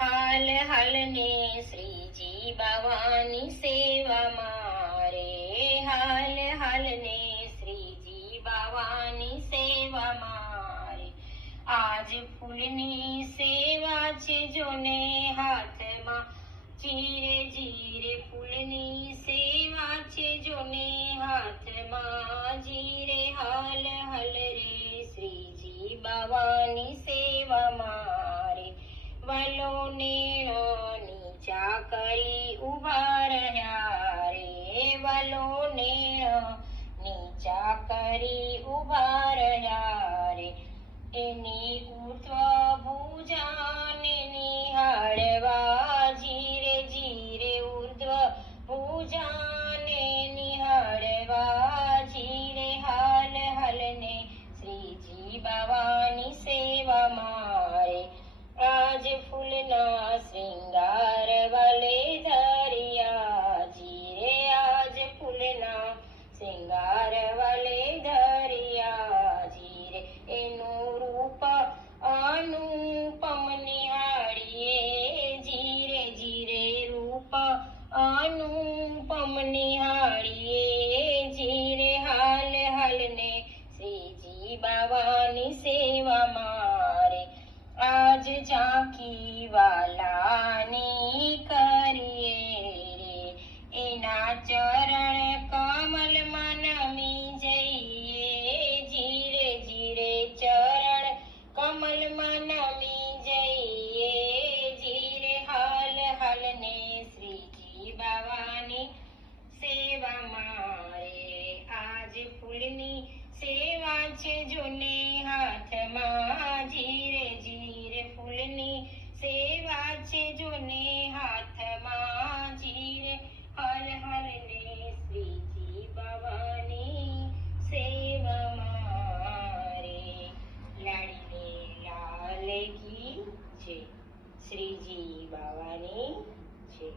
હાલ હાલ ને શ્રીજી બાવાની સેવા મારે, હાલ હાલ ને શ્રીજી બાવાની સેવા મારે. આજ ફૂલની સેવા છે જોને હાથમાં, જીરે જીરે ફૂલની સેવા છે જોને હાથમાં. જીરે હાલ હાલ રે શ્રીજી બાવાની સેવા મારે. વાલો નેણો નીચા કરી ઉભા રહ્યા રે, વાલો નેણો નીચા કરી ઉભા રહ્યા રે. એની ઉર્ધ્વ ભુજાને નિહાળવા, જીરે જીરે ઉર્ધ્વ ભુજાને નિહાળવા. જીરે હાલ હાલ ને શ્રીજી બાવાની સેવા મારે. આજ ફૂલના શ્રૃંગાર વાલે ધરિયા, જીરે આજ ફૂલના શ્રૃંગાર વાલે ધરિયા. જીરે એનું રૂપ અનુપમ નિહાળીએ, જીરે જીરે રૂપ અનુપમ નિહાળીએ. જીરે હાલ હાલ ને શ્રીજી બાવાની સેવા મારે. આજ ઝાંખી વાલાની કરીએ રે, એના ચરણ કમલમાં નમી જઈએ. જીરે જીરે ચરણ કમલમાં નમી જઈએ. જીરે હાલ હાલ ને શ્રીજી બાવાની સેવા મારે. આજ ફૂલની સેવા છે જોને હાથમાં, જીરે જીરે ફૂલની સેવા છે જોને હાથમાં. જીરે હર હર ને શ્રીજી બાવાની સેવા મારે. લાડીને લાલ કી જય, શ્રીજી બાવાની જય.